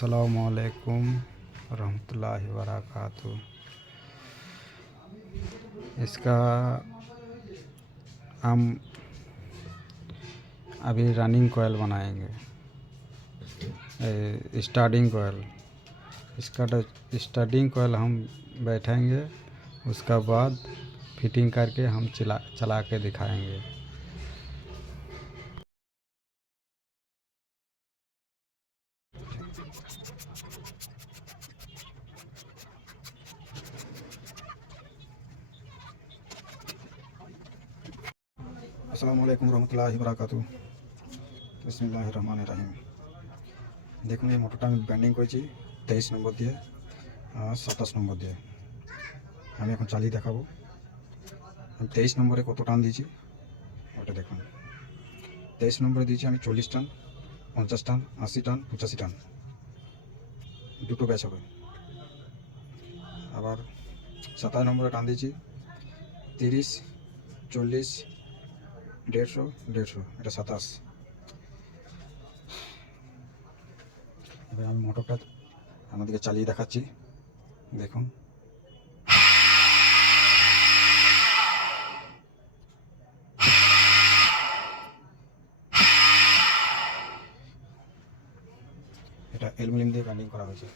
अस्सलामुअलैकुम रहमतुल्लाहि वबरकातुहू। इसका हम अभी रनिंग कोयल बनाएंगे, स्टार्टिंग कोयल। इसका स्टार्टिंग कोयल हम बैठेंगे, उसका बाद फिटिंग करके हम चला के दिखाएंगे। আসসালামু আলাইকুম রহমতুল্লাহি বারাকাতুহু। বিসমিল্লাহির রহমানির রহিম। দেখুন এই মোটরটা আমি ব্যান্ডিং করেছি 23 নম্বর দিয়ে আর 27 নম্বর দিয়ে। আমি এখন চালিয়ে দেখাবো। আমি 23 নম্বরে কত টান দিয়েছি ওটা দেখুন। 23 নম্বরে দিয়েছি আমি 40 টান, 50 টান, 80 টান, 85 টান, দুটো ব্যাচ হবে। আবার 27 নম্বরে টান দিয়েছি 30, 40, 150, 150, এটা 27। এবার আমি মোটরটা আমাদেরকে চালিয়ে দেখাচ্ছি, দেখুন। এটা অ্যালুমিনিয়াম দিয়ে ব্যান্ডিং করা হয়েছে।